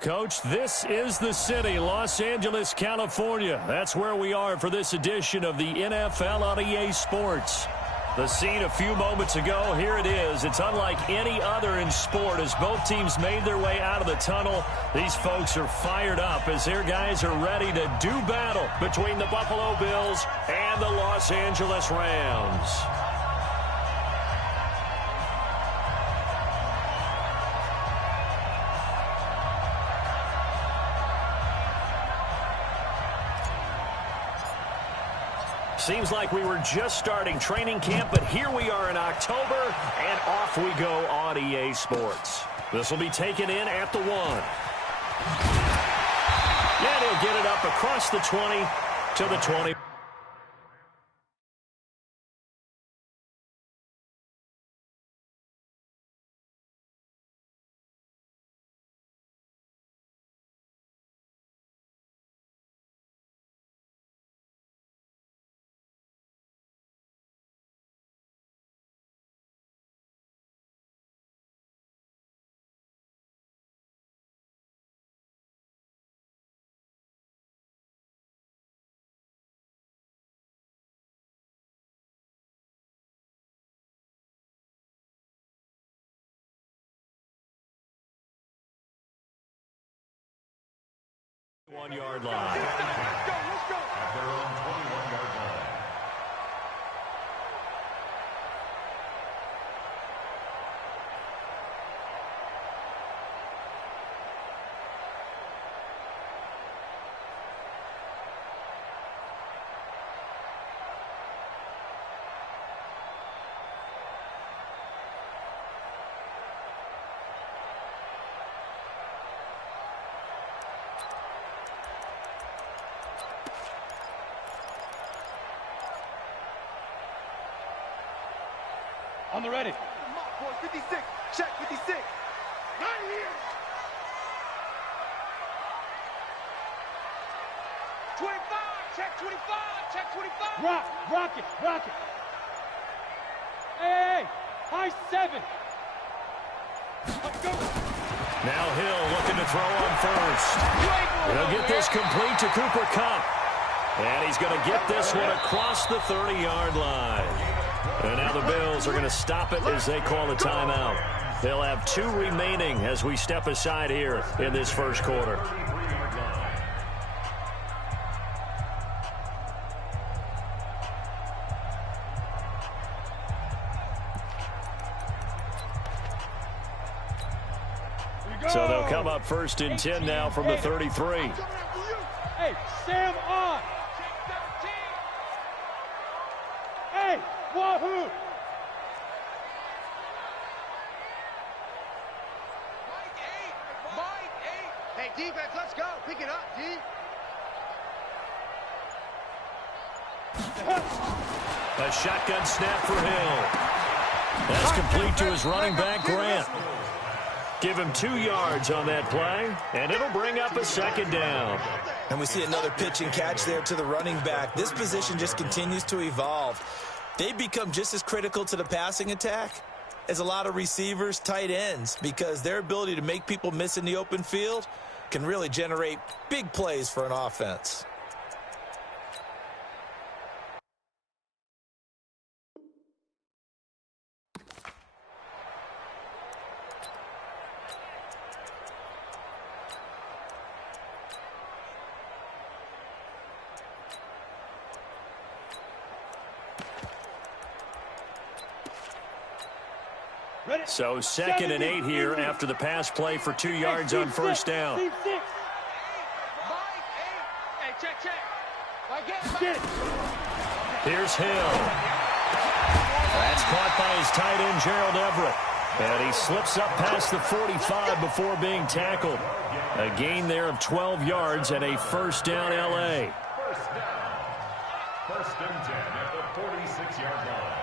Coach, this is the city, Los Angeles, California. That's where we are for this edition of the NFL on EA Sports. The scene a few moments ago, here it is. It's unlike any other in sport as both teams made their way out of the tunnel. These folks are fired up as their guys are ready to do battle between the Buffalo Bills and the Los Angeles Rams. Seems like we were just starting training camp, but here we are in October, and off we go on EA Sports. This will be taken in at the 1. And he'll get it up across the 20 to the 20. One-yard line. Let's go. At their own 21-yard line. On the ready. Mark, boys, 56. Check, 56. Right here. 25. Check, 25. Check, 25. Rock it. Hey, high 7. Let's go. Now Hill looking to throw on first. He'll get this complete to Cooper Kupp. And he's going to get this one across the 30-yard line. And now the Bills are going to stop it as they call a timeout. They'll have 2 remaining as we step aside here in this first quarter. So they'll come up first and 10 now from the 33. Hey, Sam on. Hey, wahoo. Mike 8. Hey, defense, let's go. Pick it up, D. A shotgun snap for Hill. That's complete to his running back, Grant. Give him 2 yards on that play, and it'll bring up a second down. And we see another pitch and catch there to the running back. This position just continues to evolve. They become just as critical to the passing attack as a lot of receivers, tight ends, because their ability to make people miss in the open field can really generate big plays for an offense. So 2nd and 8 here after the pass play for 2 yards on first down. Mike 8. Hey, check. Mike 8. Here's Hill. That's caught by his tight end, Gerald Everett. And he slips up past the 45 before being tackled. A gain there of 12 yards and a first down, L.A. First down. First and 10 at the 46-yard line.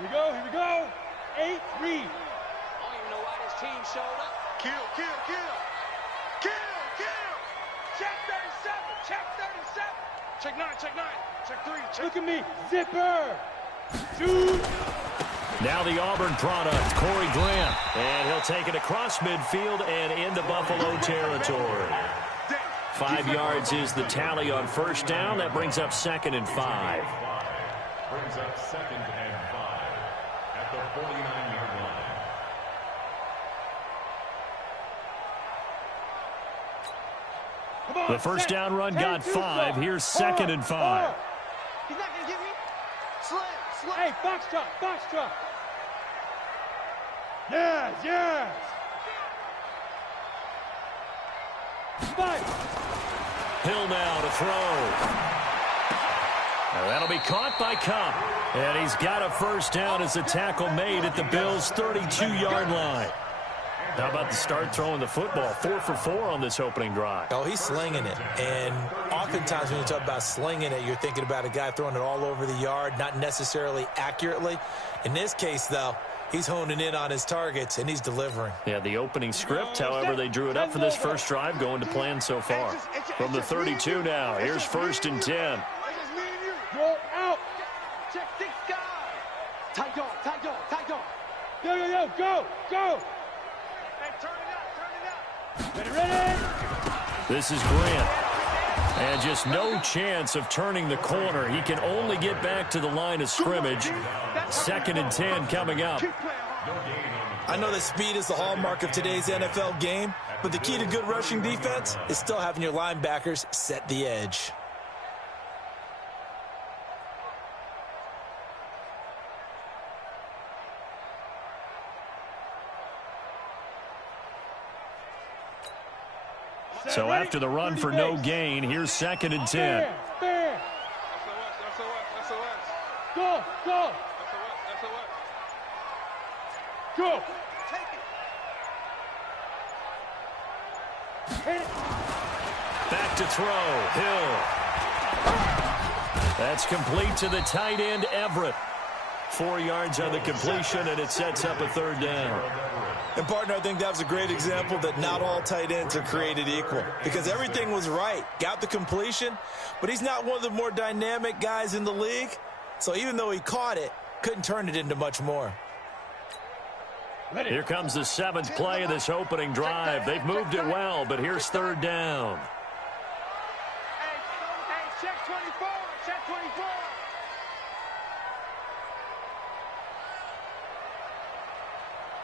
Here we go. 8-3. I don't even know why this team showed up. Kill. Kill! Check 37! Check 37! Check 9, check 9, check 3, check... Look at me! Zipper! Shoot! Now the Auburn product, Corey Grant. And he'll take it across midfield and into Buffalo territory. 5 yards is the tally on first down. That brings up 2nd and 5. Brings up 2nd and 5 at the 49-yard line. The first down run got 5. Here's 2nd and 5. He's not going to get me. Slam. Hey, box truck. Yes. 5. Hill now to throw. Now that'll be caught by Cup. And he's got a first down as a tackle made at the Bills' 32-yard line. How about the start throwing the football? 4 for 4 on this opening drive. Oh, he's slinging it. And oftentimes when you talk about slinging it, you're thinking about a guy throwing it all over the yard, not necessarily accurately. In this case, though, he's honing in on his targets, and he's delivering. Yeah, the opening script, however, they drew it up for this first drive, going to plan so far. From the 32 now, here's 1st and 10. Roll out. Check 6 guys. Tight dog. Yo, go. Hey, turn it up. Ready. This is Grant. And just no chance of turning the corner. He can only get back to the line of scrimmage. 2nd and 10 coming up. I know that speed is the hallmark of today's NFL game, but the key to good rushing defense is still having your linebackers set the edge. So after the run for no gain, here's 2nd and 10. SOS. Go. Go. Take it. Hit it. Back to throw. Hill. That's complete to the tight end, Everett. 4 yards on the completion, and it sets up a 3rd down. And, partner, I think that was a great example that not all tight ends are created equal, because everything was right. Got the completion, but he's not one of the more dynamic guys in the league. So even though he caught it, couldn't turn it into much more. Here comes the 7th play of this opening drive. They've moved it well, but here's 3rd down. Hey, check 24. Check 24.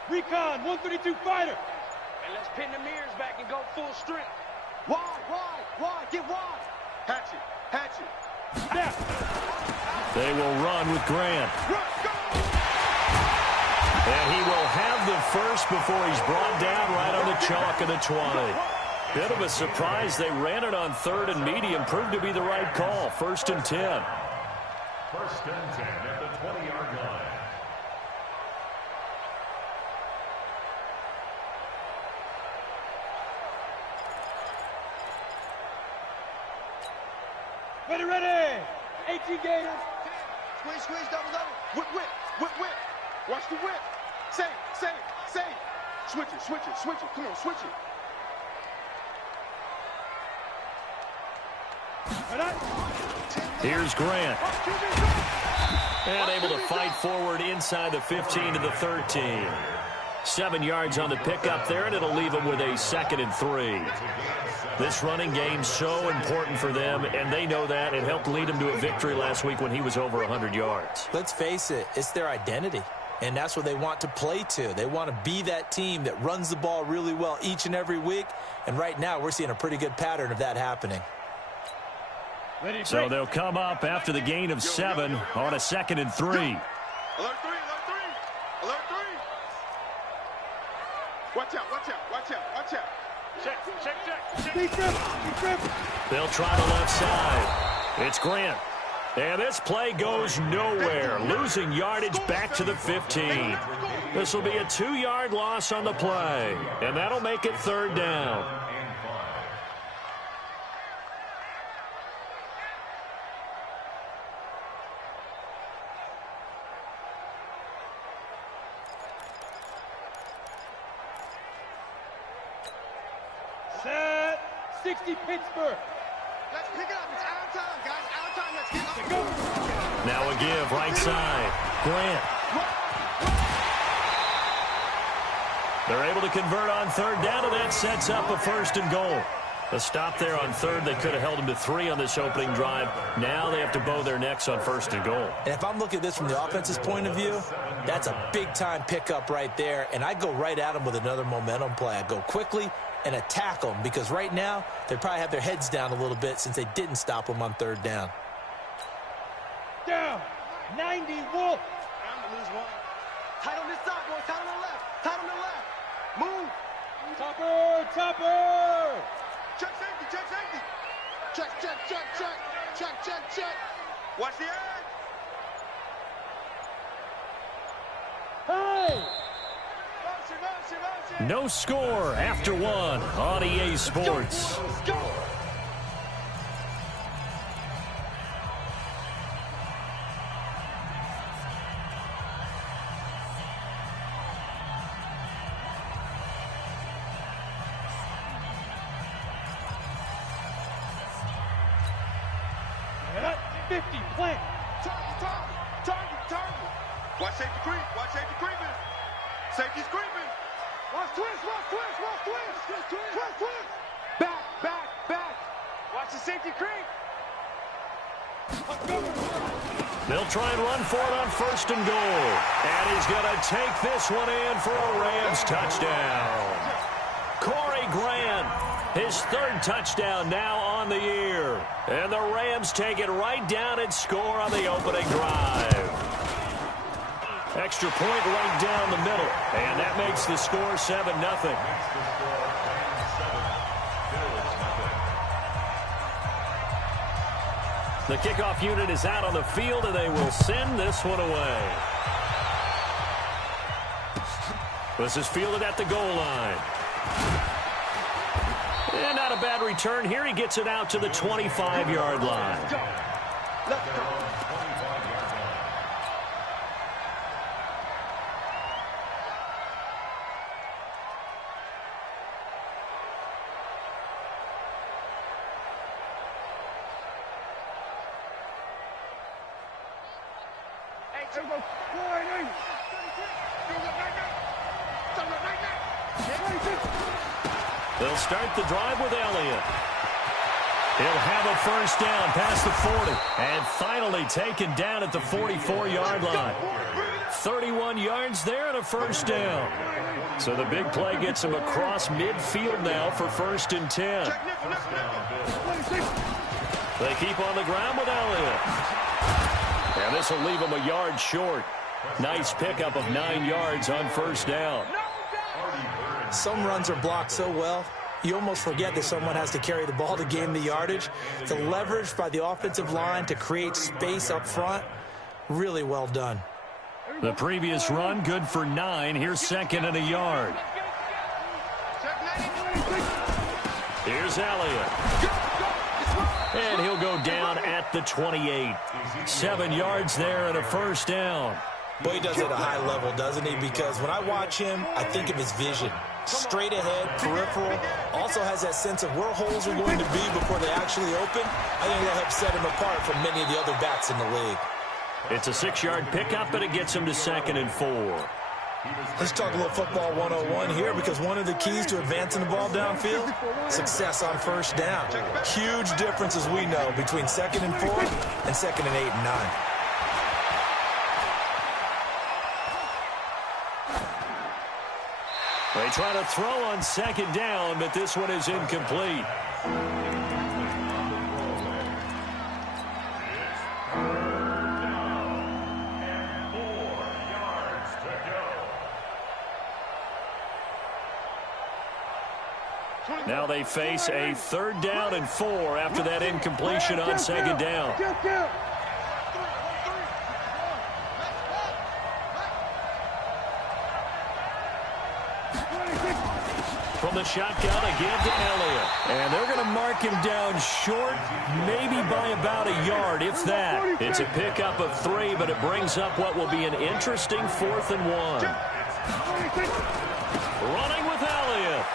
Recon, 132 fighter. And let's pin the mirrors back and go full strength. Wide, get wide. Hatchet. Snap. They will run with Grant. And he will have the first before he's brought down right on the chalk of the 20. Bit of a surprise. They ran it on 3rd and medium. Proved to be the right call. 1st and 10. 1st and 10 at the 20-yard line. Ready. 18 gators. Squeeze, double. Whip. Watch the whip. Say it. Switch it. Come on, switch it. Here's Grant. And able to fight forward inside the 15 to the 13. 7 yards on the pickup there, and it'll leave them with a 2nd and 3. This running game so important for them, and they know that. It helped lead them to a victory last week when he was over 100 yards. Let's face it, it's their identity, and that's what they want to play to. They want to be that team that runs the ball really well each and every week, and right now we're seeing a pretty good pattern of that happening. So they'll come up after the gain of 7 on a 2nd and 3. Alert 3. Watch out. Check. They'll try the left side. It's Grant. And this play goes nowhere. Losing yardage back to the 15. This will be a 2-yard loss on the play. And that'll make it 3rd down. Set. 60 Pittsburgh. Let's pick it up. It's out of time, guys. Out of time. Let's get up. Now a give right side. Grant. They're able to convert on third down, and that sets up a 1st and goal. A stop there on third. They could have held them to 3 on this opening drive. Now they have to bow their necks on 1st and goal. And if I'm looking at this from the offense's point of view, that's a big-time pickup right there. And I go right at them with another momentum play. I go quickly and attack them because right now they probably have their heads down a little bit since they didn't stop them on third down. Down. 90 Wolf. I'm going to lose one. Tight on this side, boys. Tight on the left. Tight on the left. Move. Topper. Topper. Check safety, check safety. Check, check, check, check. Check, check, check. Watch the edge. Hey! Motion, motion, motion. No score after 1 on EA Sports. Let's go. Plant. Target, target, target, target. Watch safety creep. Watch safety creeping. Safety's creeping. Watch twist, watch twist, watch twist. Twist, twist, twist. Back, back, back. Watch the safety creep. They'll try and run for it on 1st and goal. And he's going to take this one in for a Rams touchdown. Corey Grant, his 3rd touchdown now on the year. And the Rams take it right down and score on the opening drive. Extra point right down the middle. And that makes the score 7-0. The kickoff unit is out on the field, and they will send this one away. This is fielded at the goal line. And not a bad return here. He gets it out to the 25-yard line. Let's go. Let's go. They'll start the drive with Elliott. He'll have a 1st down past the 40. And finally taken down at the 44-yard line. 31 yards there and a 1st down. So the big play gets him across midfield now for 1st and 10. They keep on the ground with Elliott. And this will leave him a yard short. Nice pickup of 9 yards on 1st down. Some runs are blocked so well, you almost forget that someone has to carry the ball to gain the yardage. The leverage by the offensive line to create space up front, really well done. The previous run, good for 9. Here's 2nd and a yard. Here's Elliott. And he'll go down at the 28. 7 yards there and a 1st down. Boy, he does it at a high level, doesn't he? Because when I watch him, I think of his vision. Straight ahead, peripheral. Also has that sense of where holes are going to be before they actually open. I think that'll help set him apart from many of the other backs in the league. It's a 6-yard pickup, and it gets him to 2nd and 4. Let's talk a little football 101 here, because one of the keys to advancing the ball downfield, success on 1st down. Huge difference, as we know, between 2nd and 4 and 2nd and 8 and 9. They try to throw on 2nd down, but this one is incomplete. Now they face a 3rd down and 4 after that incompletion on 2nd down. From the shotgun, again to Elliott. And they're going to mark him down short, maybe by about a yard, if that. It's a pickup of 3, but it brings up what will be an interesting 4th and 1. Running with Elliott.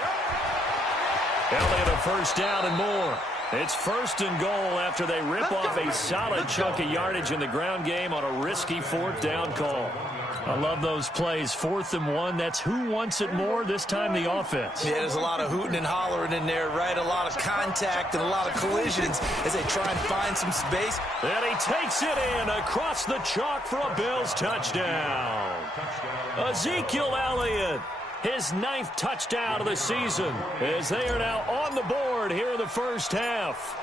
Elliott a first down and more. It's 1st and goal after they rip off a solid chunk of yardage in the ground game on a risky 4th down call. I love those plays. 4th and 1. That's who wants it more, this time the offense. Yeah, there's a lot of hooting and hollering in there, right? A lot of contact and a lot of collisions as they try and find some space. And he takes it in across the chalk for a Bills touchdown. Ezekiel Elliott, his 9th touchdown of the season, as they are now on the board here in the first half.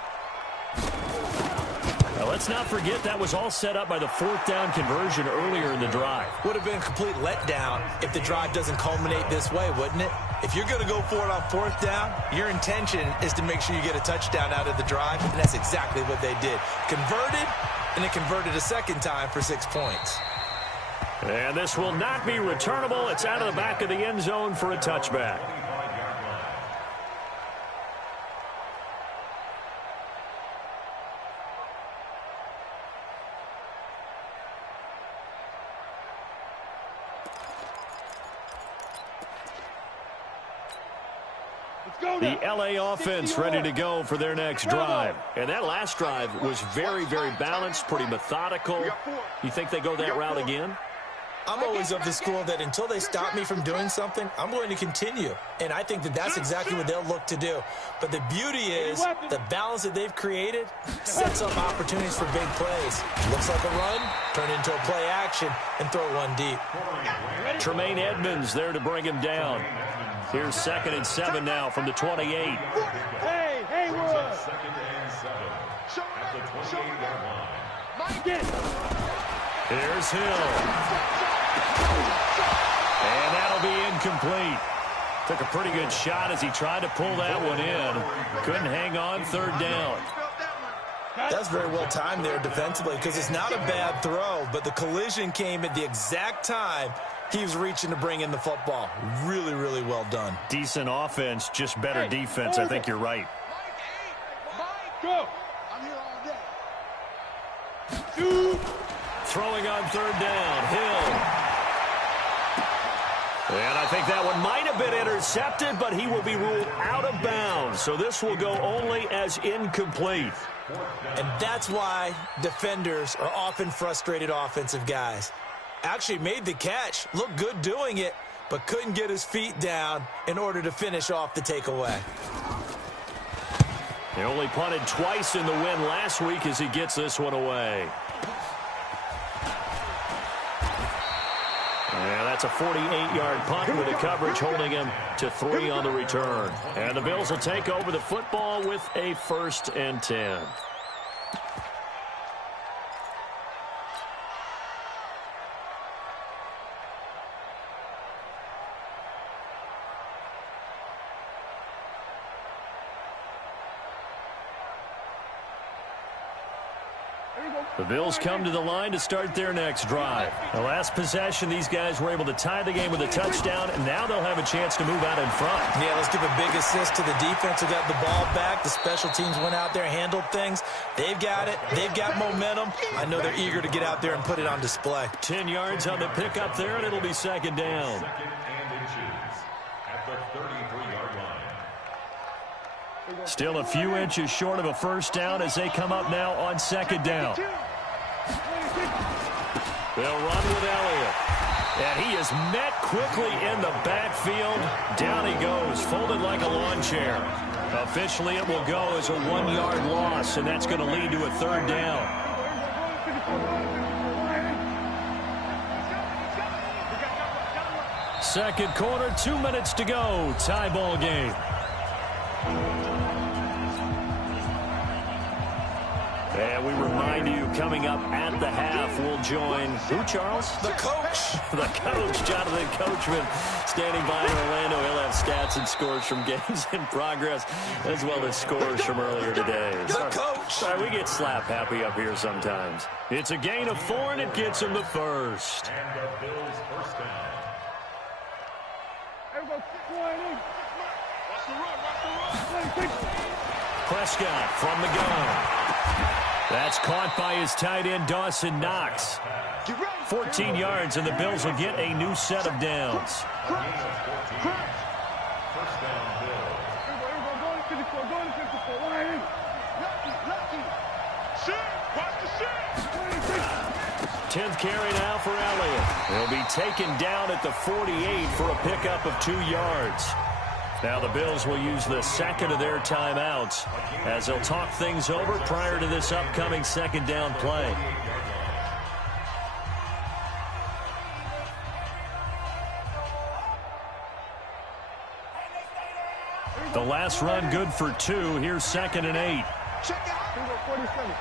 Now, let's not forget that was all set up by the 4th down conversion earlier in the drive. Would have been a complete letdown if the drive doesn't culminate this way, wouldn't it? If you're going to go for it on 4th down, your intention is to make sure you get a touchdown out of the drive, and that's exactly what they did. Converted, and it converted a second time for 6 points. And this will not be returnable. It's out of the back of the end zone for a touchback. The LA offense ready to go for their next drive. And that last drive was very, very balanced, pretty methodical. You think they go that route again? I'm always of the school that until they stop me from doing something, I'm going to continue. And I think that that's exactly what they'll look to do. But the beauty is the balance that they've created sets up opportunities for big plays. Looks like a run, turn into a play action, and throw one deep. Tremaine Edmonds there to bring him down. Here's 2nd and 7 now from the 28. Hey, Haywood! 2nd and 7 at the 28-yard line. Here's Hill. And that'll be incomplete. Took a pretty good shot as he tried to pull that one in. Couldn't hang on, 3rd down. That's very well timed there defensively because it's not a bad throw, but the collision came at the exact time he was reaching to bring in the football. Really, really well done. Decent offense, just better defense. I think you're right. Go! I'm here all day. Throwing on 3rd down, Hill. And I think that one might have been intercepted, but he will be ruled out of bounds. So this will go only as incomplete. And that's why defenders are often frustrated offensive guys. Actually made the catch, looked good doing it, but couldn't get his feet down in order to finish off the takeaway. He only punted twice in the win last week as he gets this one away. And that's a 48-yard punt with the coverage holding him to 3 on the return. And the Bills will take over the football with a 1st and 10. The Bills come to the line to start their next drive. The last possession, these guys were able to tie the game with a touchdown, and now they'll have a chance to move out in front. Yeah, let's give a big assist to the defense who got the ball back. The special teams went out there, handled things. They've got it. They've got momentum. I know they're eager to get out there and put it on display. 10 yards on the pickup there, and it'll be 2nd down. 2nd and inches at the 33-yard line. Still a few inches short of a 1st down as they come up now on 2nd down. They'll run with Elliott. And he is met quickly in the backfield. Down he goes, folded like a lawn chair. Officially, it will go as a 1-yard loss, and that's going to lead to a 3rd down. Second quarter, 2 minutes to go. Tie ball game. And we remind you, coming up at the half, we'll join who, Charles? The coach. The coach, Jonathan Coachman, standing by in Orlando. He'll have stats and scores from games in progress, as well as scores from earlier today. The coach. Sorry, we get slap happy up here sometimes. It's a gain of 4, and it gets him the 1st. And the Bills' 1st down. Prescott from the gun. That's caught by his tight end, Dawson Knox. 14 yards, and the Bills will get a new set of downs. 54, going to 54. Line. Lucky. Shit. Watch the shit. 10th carry now for Elliott. He'll be taken down at the 48 for a pickup of 2 yards. Now the Bills will use the second of their timeouts as they'll talk things over prior to this upcoming second down play. The last run good for 2. Here's 2nd and 8. Check out. 47.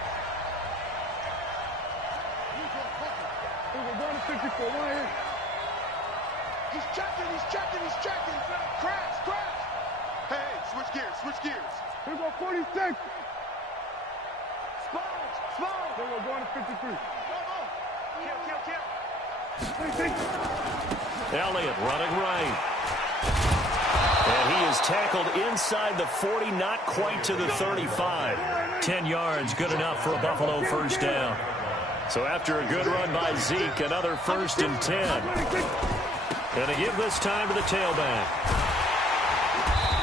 We're going to 54. Line. He's checking. Crash. Hey, switch gears. Here we go, 46. Sponge. Then we're going to 53. Kill. Elliott running right. And he is tackled inside the 40, not quite to the 35. 10 yards, good enough for a Buffalo first down. So after a good run by Zeke, another 1st and 10. Going to give this time to the tailback.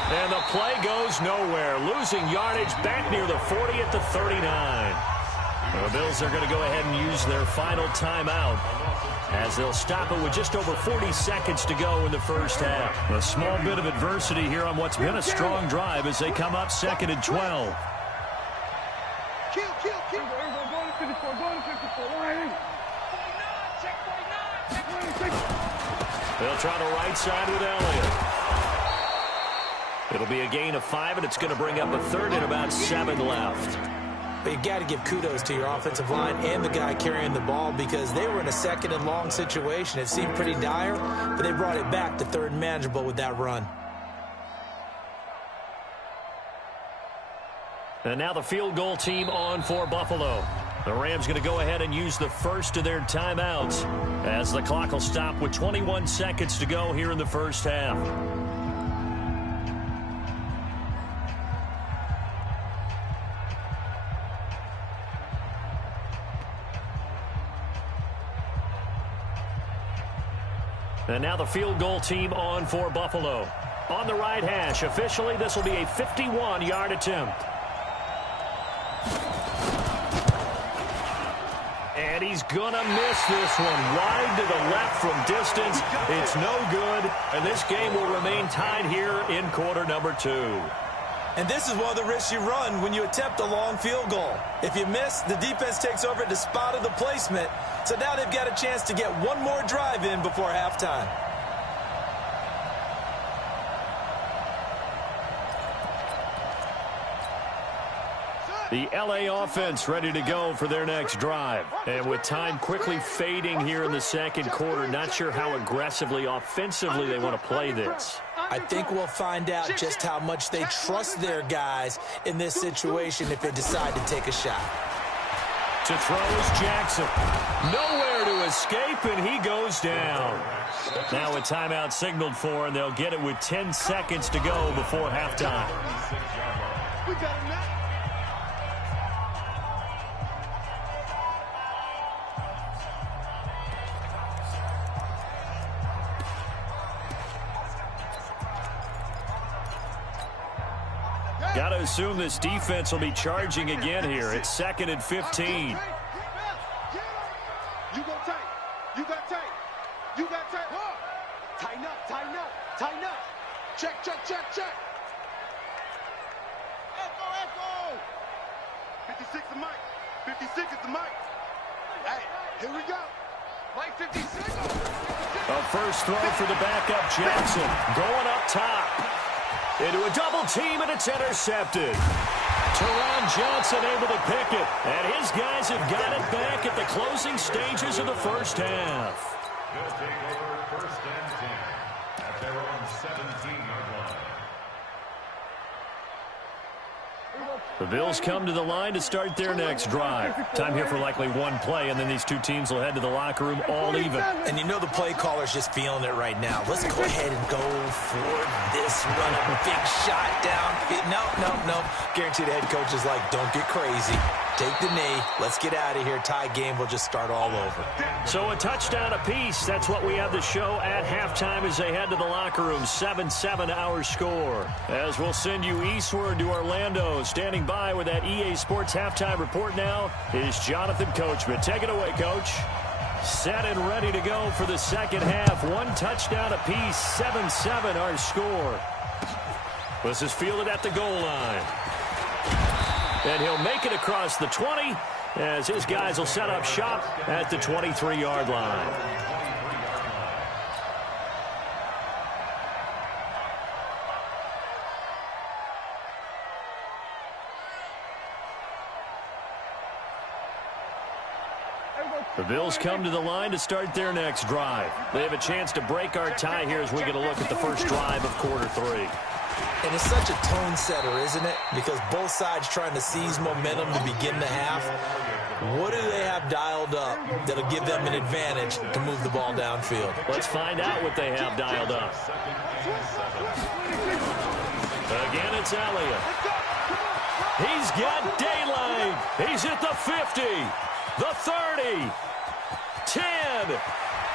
And the play goes nowhere. Losing yardage back near the 40 at the 39. The Bills are going to go ahead and use their final timeout as they'll stop it with just over 40 seconds to go in the first half. A small bit of adversity here on what's been a strong drive as they come up 2nd and 12. Kill. Going to 54. Line. They'll try the right side with Elliott. It'll be a gain of 5, and it's going to bring up a 3rd and about 7 left. But you got to give kudos to your offensive line and the guy carrying the ball because they were in a 2nd and long situation. It seemed pretty dire, but they brought it back to 3rd and manageable with that run. And now the field goal team on for Buffalo. The Rams going to go ahead and use the first of their timeouts as the clock will stop with 21 seconds to go here in the first half. And now the field goal team on for Buffalo. On the right hash, officially this will be a 51-yard attempt. And he's going to miss this one wide to the left from distance. It's no good, and this game will remain tied here in quarter number 2. And this is one of the risks you run when you attempt a long field goal. If you miss, the defense takes over at the spot of the placement. So now they've got a chance to get one more drive in before halftime. The LA offense ready to go for their next drive. And with time quickly fading here in the second quarter, not sure how aggressively, offensively they want to play this. I think we'll find out just how much they trust their guys in this situation if they decide to take a shot. To throw is Jackson. Nowhere to escape, and he goes down. Now a timeout signaled for, and they'll get it with 10 seconds to go before halftime. We got him now. Got to assume this defense will be charging again here. It's 2nd and 15. You go tight. You got tight. You got tight. Tighten up. Check. Echo. 56 is Mike. 56 is the Mike. Hey, here we go. Mike 56. A first throw for the backup Jackson. Going up top. Into a double team, and it's intercepted. Teron Johnson able to pick it, and his guys have got it back at the closing stages of the first half. They'll take over 1st and 10 at their own 17-yard line. The Bills come to the line to start their next drive. Time here for likely one play, and then these two teams will head to the locker room all even. And you know the play caller's just feeling it right now. Let's go ahead and go for this run. A big shot down. No. Guarantee the head coach is like, don't get crazy. Take the knee. Let's get out of here. Tie game. We'll just start all over. So a touchdown apiece. That's what we have to show at halftime as they head to the locker room. 7-7 our score. As we'll send you eastward to Orlando. Standing by with that EA Sports halftime report now is Jonathan Coachman. Take it away, Coach. Set and ready to go for the second half. One touchdown apiece. 7-7 our score. This is fielded at the goal line. And he'll make it across the 20 as his guys will set up shop at the 23-yard line. The Bills come to the line to start their next drive. They have a chance to break our tie here as we get a look at the first drive of quarter 3. And it's such a tone setter, isn't it? Because both sides trying to seize momentum to begin the half. What do they have dialed up that'll give them an advantage to move the ball downfield? Let's find out what they have dialed up. Again, it's Elliott. He's got daylight. He's at the 50, the 30, 10,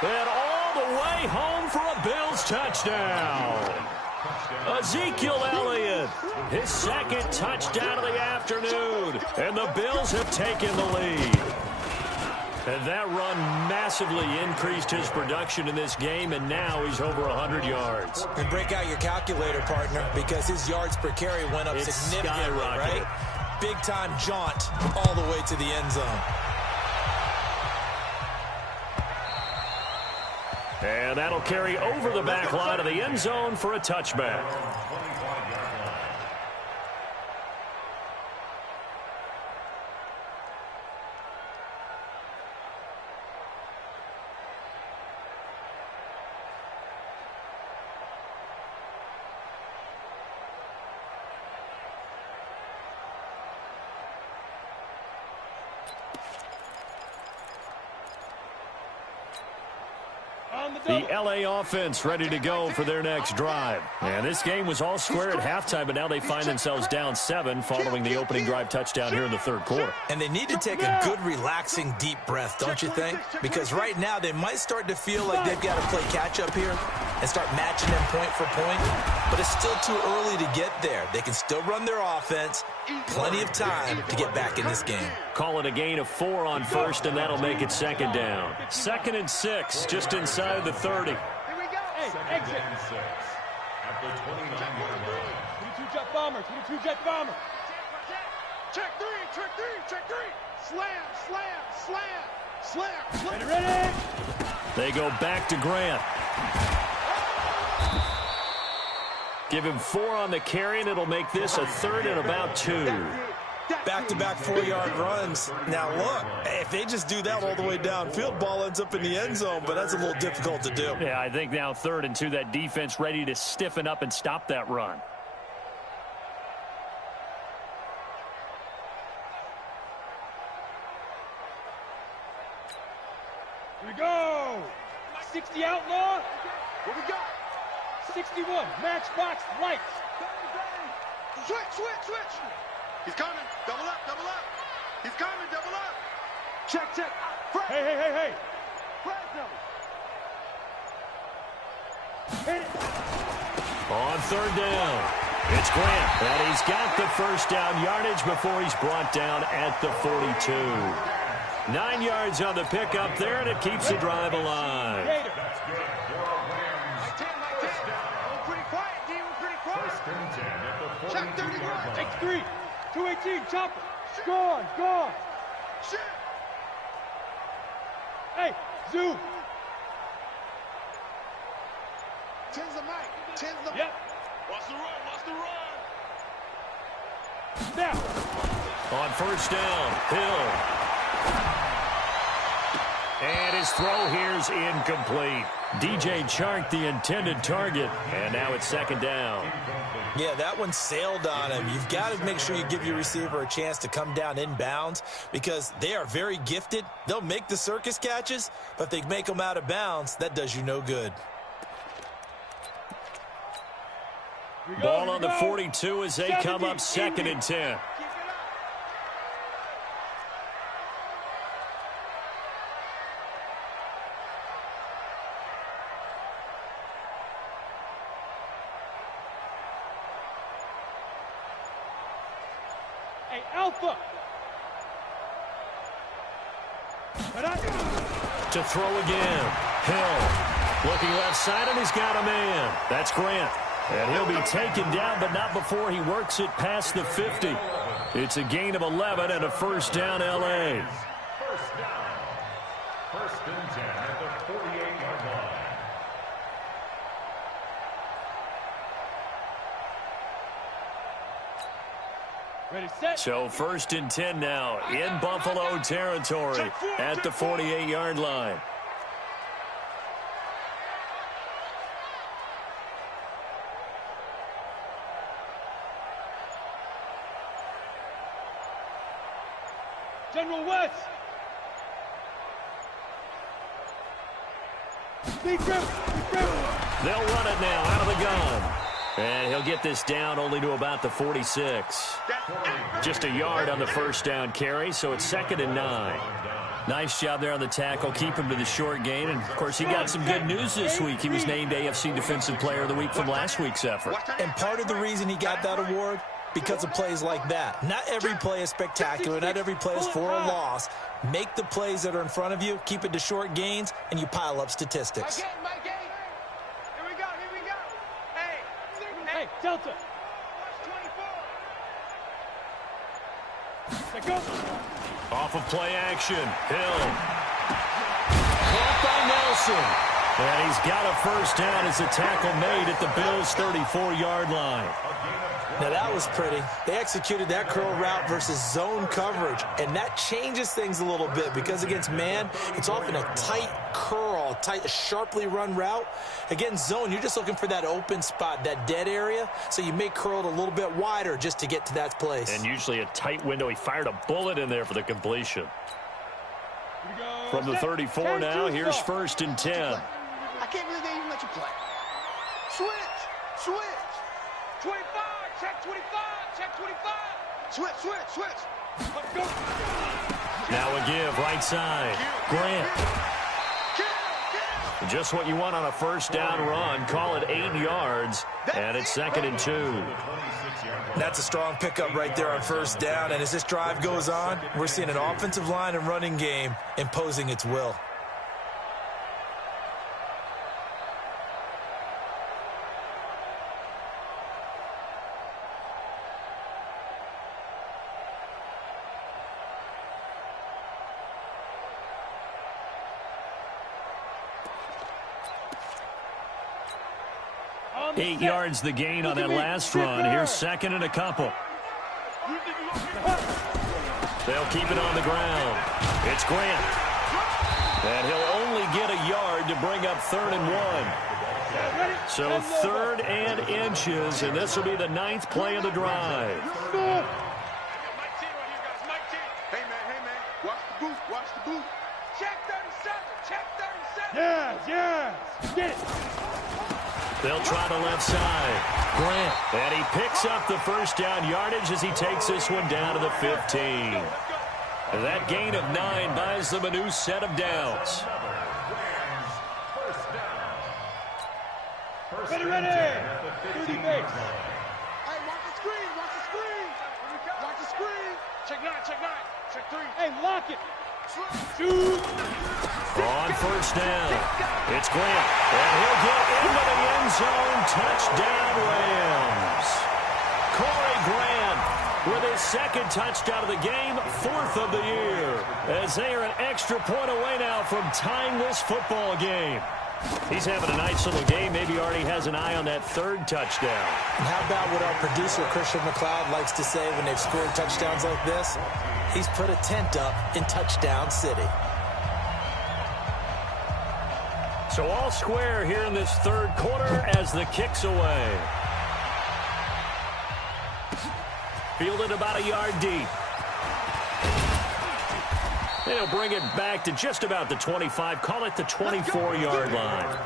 and all the way home for a Bills touchdown. Ezekiel Elliott, his second touchdown of the afternoon, and the Bills have taken the lead. And that run massively increased his production in this game, and now he's over 100 yards. And break out your calculator, partner, because his yards per carry went up significantly, right? Big-time jaunt all the way to the end zone. And that'll carry over the back line of the end zone for a touchback. The LA offense ready to go for their next drive. And this game was all square at halftime, but now they find themselves down 7 following the opening drive touchdown here in the third quarter. And they need to take a good, relaxing, deep breath, don't you think? Because right now they might start to feel like they've got to play catch-up here and start matching them point for point. But it's still too early to get there. They can still run their offense. Plenty of time to get back in this game. Call it a gain of 4 on first, and that'll make it second down. 2nd and 6, just inside the 30. Here we go. Hey, exit. At the 29-yard line. 22 jet bomber, 22 jet bomber. Check three. Slam. Ready. They go back to Grant. Give him 4 on the carry, and it'll make this a 3rd and about 2. Back-to-back 4-yard runs. Now, look, if they just do that all the way downfield, ball ends up in the end zone, but that's a little difficult to do. Yeah, I think now 3rd and 2, that defense ready to stiffen up and stop that run. Here we go. 60 outlaw. What we got? 61, matchbox lights. Switch. He's coming. Double up. He's coming. Double up. Check. Hey. Fresno. Hit it. On 3rd down, it's Grant. And he's got the first down yardage before he's brought down at the 42. 9 yards on the pickup there, and it keeps the drive alive. Check 31. X3. 218. Chopper. Gone. Shit. Hey, zoom. 10's the mic. Yep. Watch the run. Snap. On 1st down, Hill. And his throw here's incomplete. DJ Chark, the intended target, and now it's second down. Yeah, that one sailed on him. You've got to make sure you give your receiver a chance to come down inbounds because they are very gifted. They'll make the circus catches, but if they make them out of bounds, that does you no good. Ball on the 42 as they come up second and 10. Hey, Alpha. To throw again. Hill looking left side, and he's got a man. That's Grant. And he'll be taken down, but not before he works it past the 50. It's a gain of 11 and a first down, L.A. First down. First and 10 at the 48-yard line. Ready, set. So first and 10 now in Buffalo territory at the 48-yard line. General West. Big grip. They'll run it now out of the gun. And he'll get this down only to about the 46. Just a yard on the first down carry, so it's second and 9. Nice job there on the tackle. Keep him to the short gain. And, of course, he got some good news this week. He was named AFC Defensive Player of the Week from last week's effort. And part of the reason he got that award, because of plays like that. Not every play is spectacular. Not every play is for a loss. Make the plays that are in front of you, keep it to short gains, and you pile up statistics. My game. Here we go. Hey, Delta. Let's go. Off of play action. Hill. Caught by Nelson. And he's got a first down as a tackle made at the Bills' 34-yard line. Now, that was pretty. They executed that curl route versus zone coverage, and that changes things a little bit because against man, it's often a tight curl, tight, sharply run route. Against zone, you're just looking for that open spot, that dead area, so you may curl it a little bit wider just to get to that place. And usually a tight window. He fired a bullet in there for the completion. From the 34 now, here's first and 10. I can't believe they even let you play. Switch. 25, check 25, check 25. Switch. Let's go. Now a give, right side. Grant. Just what you want on a first down run. Call it 8 yards, and it's second and 2. That's a strong pickup right there on first down, and as this drive goes on, we're seeing an offensive line and running game imposing its will. Eight yards the gain on that last run. Here's second and a couple. They'll keep it on the ground. It's Grant. And he'll only get a yard to bring up 3rd and 1. So 3rd and inches, and this will be the 9th play of the drive. Hey, man. Watch the booth. Check 37. Yes. Get it. They'll try the left side. Grant. And he picks up the first down yardage as he takes this one down to the 15. That gain of 9 buys them a new set of downs. Ready. 30 base. Hey, watch the screen. Check 9. Check 3. Hey, lock it. Shoot. On first down, it's Grant, and he'll get into the end zone. Touchdown, Rams. Corey Grant with his second touchdown of the game, 4th of the year, as they are an extra point away now from tying this football game. He's having a nice little game. Maybe already has an eye on that 3rd touchdown. And how about what our producer, Christian McLeod, likes to say when they've scored touchdowns like this? He's put a tent up in Touchdown City. So all square here in this third quarter as the kick's away. Fielded about a yard deep. And he'll bring it back to just about the 25. Call it the 24-yard line.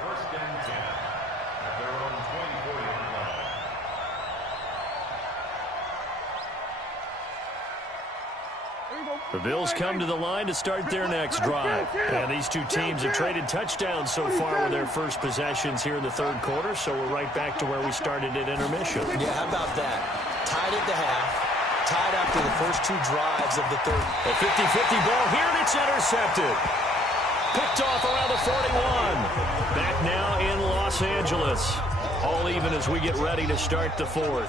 The Bills come to the line to start their next drive. And these two teams have traded touchdowns so far with their first possessions here in the third quarter, so we're right back to where we started at intermission. Yeah, how about that? Tied at the half, tied after the first two drives of the third. A 50-50 ball here, and it's intercepted. Picked off around the 41. Back now in Los Angeles. All even as we get ready to start the fourth.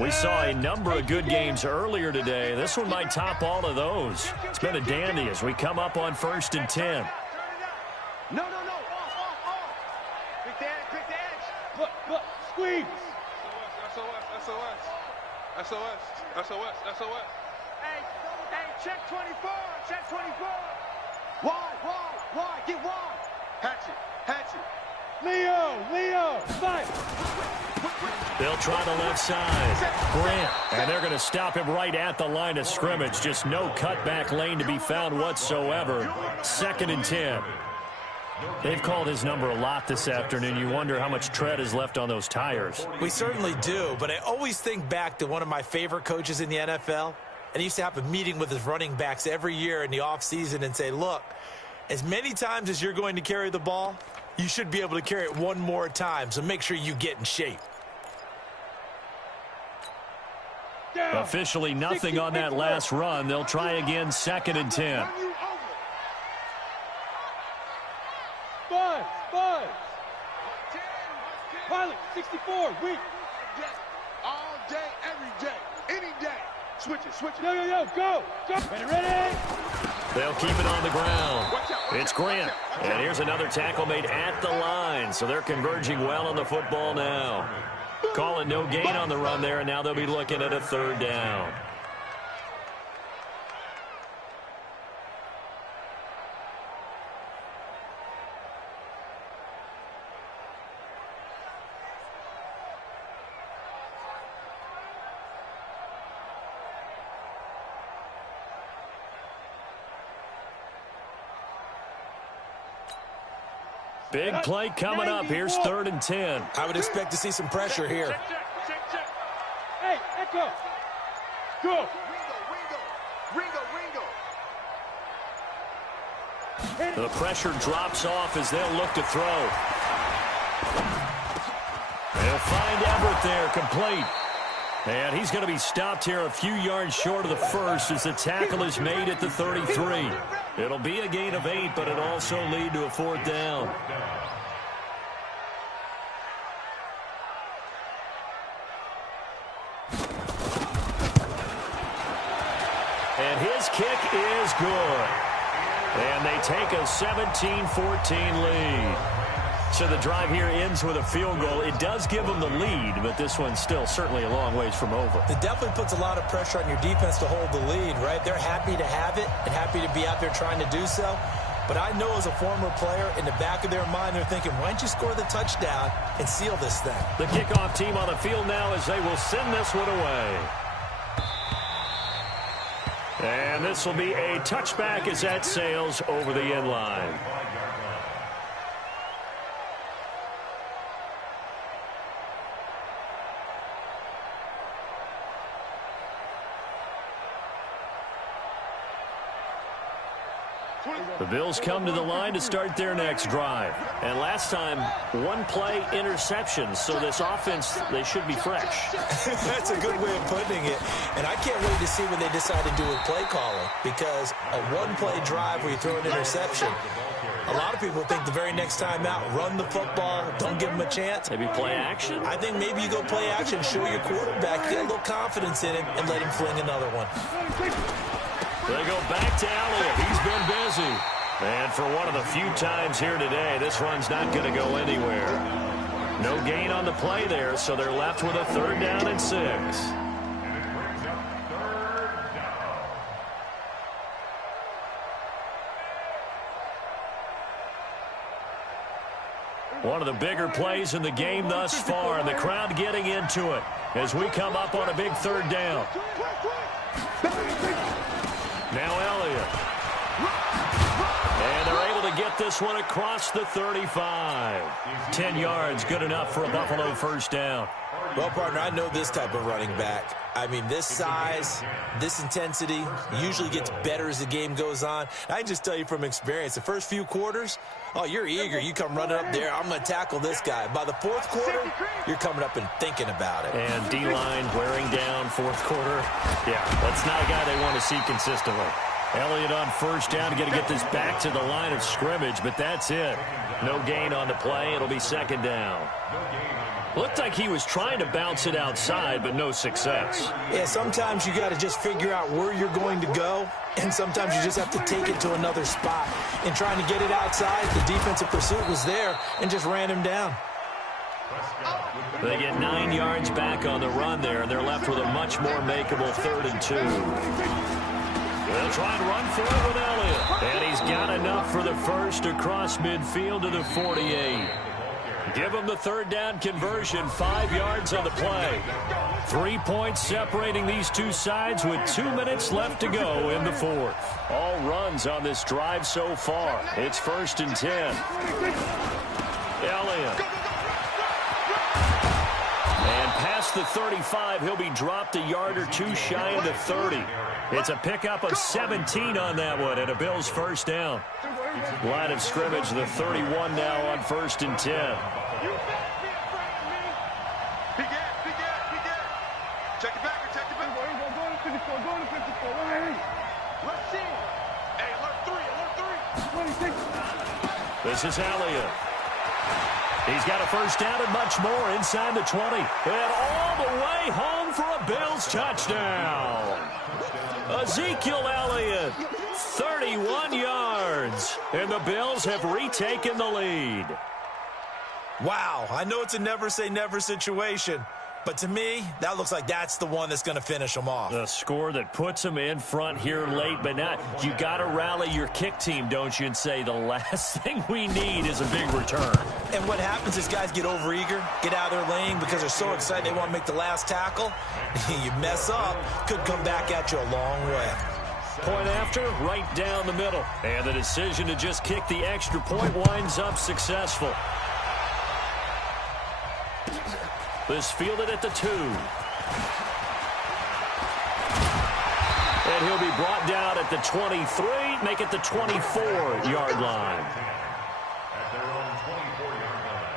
We saw a number of good games earlier today. This one might top all of those. It's been a dandy as we come up on 1st and 10. No. Off. Pick the edge. Look. Squeeze. SOS. Hey, check 24. Wide. Get wide. Hatchet. Leo. Fight. They'll try the left side. Grant. And they're going to stop him right at the line of scrimmage. Just no cutback lane to be found whatsoever. 2nd and 10. They've called his number a lot this afternoon. You wonder how much tread is left on those tires. We certainly do, but I always think back to one of my favorite coaches in the NFL. And he used to have a meeting with his running backs every year in the offseason and say, look, as many times as you're going to carry the ball, you should be able to carry it one more time, so make sure you get in shape. Officially nothing on that last run. They'll try again 2nd and 10. Buzz. Pilot, 64, weak. All day, every day, any day. Switch it. Yo, go. Ready. They'll keep it on the ground. It's Grant. And here's another tackle made at the line. So they're converging well on the football now. Call it no gain on the run there, and now they'll be looking at a 3rd down. Big play coming up. Here's 3rd and 10. I would expect to see some pressure here. Check. Hey, Echo. Go. Ringo. The pressure drops off as they'll look to throw. They'll find Everett there, complete. And he's going to be stopped here a few yards short of the first as the tackle is made at the 33. It'll be a gain of 8, but it'll also lead to a 4th down. And his kick is good. And they take a 17-14 lead. So the drive here ends with a field goal. It does give them the lead, but this one's still certainly a long ways from over. It definitely puts a lot of pressure on your defense to hold the lead, right? They're happy to have it and happy to be out there trying to do so. But I know as a former player, in the back of their mind, they're thinking, why don't you score the touchdown and seal this thing? The kickoff team on the field now as they will send this one away. And this will be a touchback as that sails over the end line. The Bills come to the line to start their next drive. And last time, 1-play interception. So this offense, they should be fresh. That's a good way of putting it. And I can't wait to see what they decide to do with play calling. Because a 1-play drive where you throw an interception, a lot of people think the very next time out, run the football, don't give them a chance. Maybe play action? I think maybe you go play action, show your quarterback, get a little confidence in him, and let him fling another one. They go back to Elliott. He's been busy. And for one of the few times here today, this run's not going to go anywhere. No gain on the play there, so they're left with a 3rd down and 6. One of the bigger plays in the game thus far, and the crowd getting into it as we come up on a big 3rd down. Now Elliott. And they're able to get this one across the 35. 10 yards, good enough for a Buffalo 1st down. Well, partner, I know this type of running back. I mean, this size, this intensity usually gets better as the game goes on. I can just tell you from experience, the first few quarters, oh, you're eager. You come running up there, I'm going to tackle this guy. By the 4th quarter, you're coming up and thinking about it. And D-line wearing down 4th quarter. Yeah, that's not a guy they want to see consistently. Elliott on 1st down, going to get this back to the line of scrimmage, but that's it. No gain on the play. It'll be 2nd down. Looked like he was trying to bounce it outside, but no success. Yeah, sometimes you got to just figure out where you're going to go, and sometimes you just have to take it to another spot. And trying to get it outside, the defensive pursuit was there and just ran him down. They get 9 yards back on the run there, and they're left with a much more makeable 3rd and 2. They'll try and run for it with Elliott. And he's got enough for the 1st across midfield to the 48. Give him the 3rd down conversion, 5 yards on the play. 3 points separating these two sides with 2 minutes left to go in the 4th. All runs on this drive so far. It's 1st and 10. Elliott. And past the 35, he'll be dropped a yard or 2 shy of the 30. It's a pickup of 17 on that one and a Bills 1st down. Line of scrimmage, the 31 now on 1st and 10. Check it back, check it back. Go to 54, go to 54. Let's see. Hey, alert 3. This is Elliott. He's got a 1st down and much more inside the 20. And all the way home for a Bills touchdown. Ezekiel Elliott, 31 yards. And the Bills have retaken the lead. Wow, I know it's a never-say-never situation, but to me, that looks like that's the one that's going to finish them off. The score that puts them in front here late, but not. You got to rally your kick team, don't you, and say the last thing we need is a big return. And what happens is guys get overeager, get out of their lane because they're so excited they want to make the last tackle. You mess up, could come back at you a long way. Point after, right down the middle. And the decision to just kick the extra point winds up successful. This fielded at the 2. And he'll be brought down at the 23, make it the 24-yard line. At their own 24-yard line.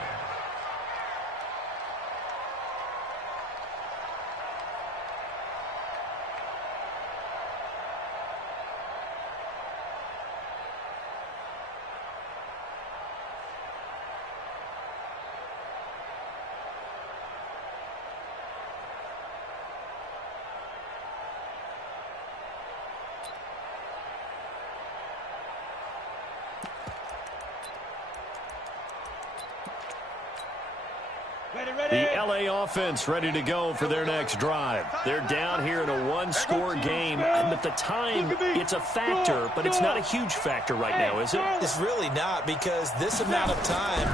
The LA offense ready to go for their next drive. They're down here in a one-score game, and at the time, it's a factor, but it's not a huge factor right now, is it? It's really not, because this amount of time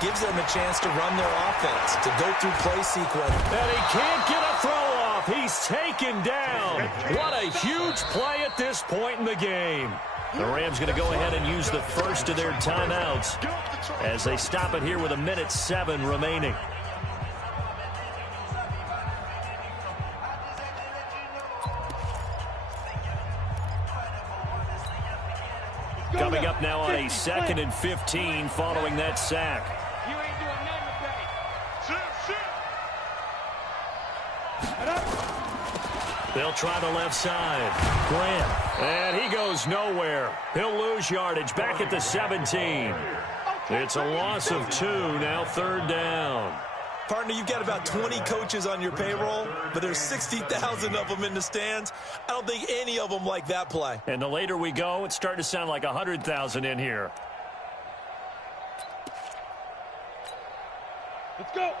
gives them a chance to run their offense, to go through play sequence. And he can't get a throw off. He's taken down. What a huge play at this point in the game. The Rams going to go ahead and use the first of their timeouts as they stop it here with 1:07 remaining. Coming up now on a 2nd and 15 following that sack. You ain't doing nothing today. They'll try the left side. Grant. And he goes nowhere. He'll lose yardage back at the 17. It's a loss of 2, now 3rd down. Partner, you've got about 20 coaches on your payroll, but there's 60,000 of them in the stands. I don't think any of them like that play. And the later we go, it's starting to sound like 100,000 in here. Let's go.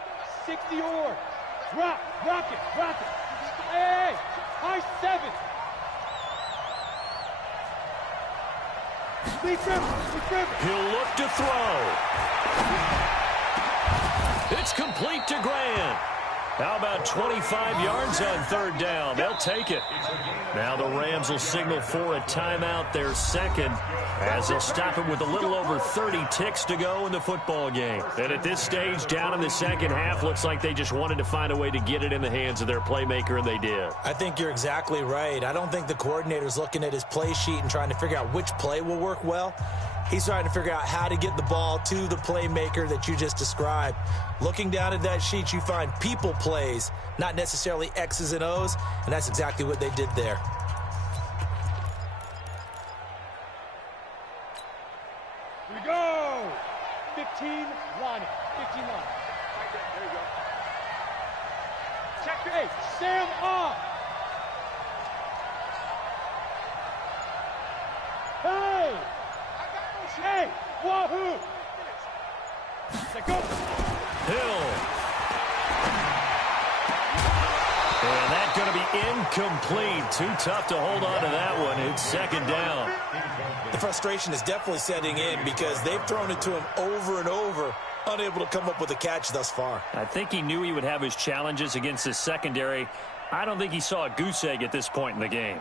60 or. Rock it. Hey, high 7. He'll look to throw. It's complete to Grant. How about 25 yards on third down? They'll take it. Now the Rams will signal for a timeout, their second, as they'll stop it with a little over 30 ticks to go in the football game. And at this stage, down in the second half, looks like they just wanted to find a way to get it in the hands of their playmaker, and they did. I think you're exactly right. I don't think the coordinator's looking at his play sheet and trying to figure out which play will work well. He's trying to figure out how to get the ball to the playmaker that you just described. Looking down at that sheet, you find people plays, not necessarily X's and O's, and that's exactly what they did there. Here we go. 15 line. 15 line. Right there you go. Check your 8. Sam off. Hey! Hey! Wahoo! Let's go! Hill. And that's going to be incomplete. Too tough to hold on to that one. It's second down. The frustration is definitely setting in because they've thrown it to him over and over, unable to come up with a catch thus far. I think he knew he would have his challenges against his secondary. I don't think he saw a goose egg at this point in the game.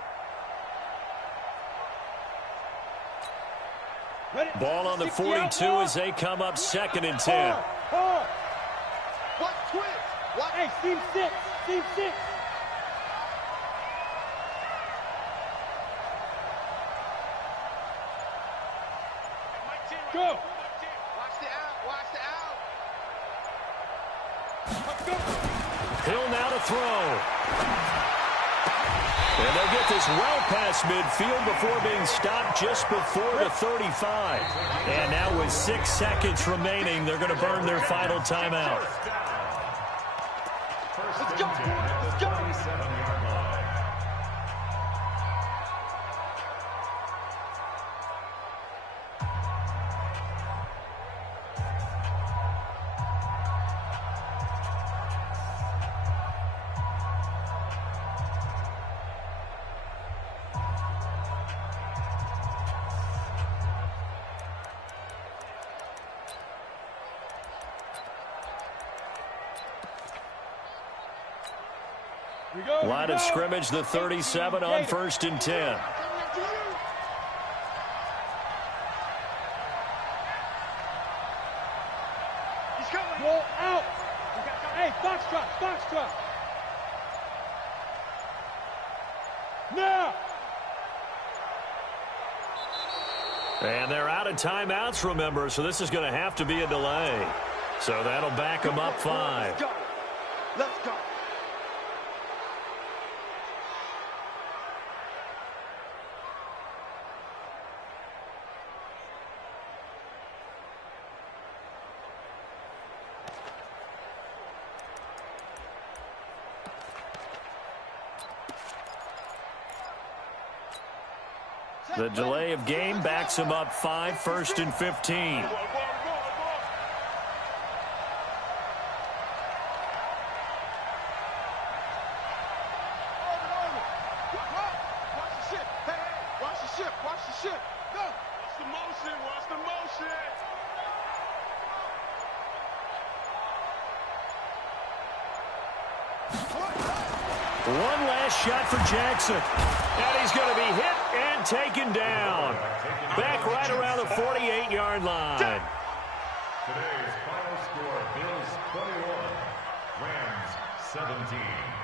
Ball on the 42 as they come up second and 10. What twist? What? Hey, team 6. Team 6. Go. Watch the out. Watch the out. Hill now to throw. And they'll get this well past midfield before being stopped just before the 35. And now with 6 seconds remaining, they're going to burn their final timeout. Let's go. Let's go. Line of scrimmage, the 37 on 1st and 10. He's coming. Roll out. Hey, foxtrot. Now. And they're out of timeouts, remember, so this is going to have to be a delay. So that'll back them up 5. Let's go. Let's go. The delay of game backs him up 5, 1st and 15. One last shot for Jackson. And he's going to be hit and taken down. Back right around the 48-yard line. Today's final score, Bills 21, Rams 17.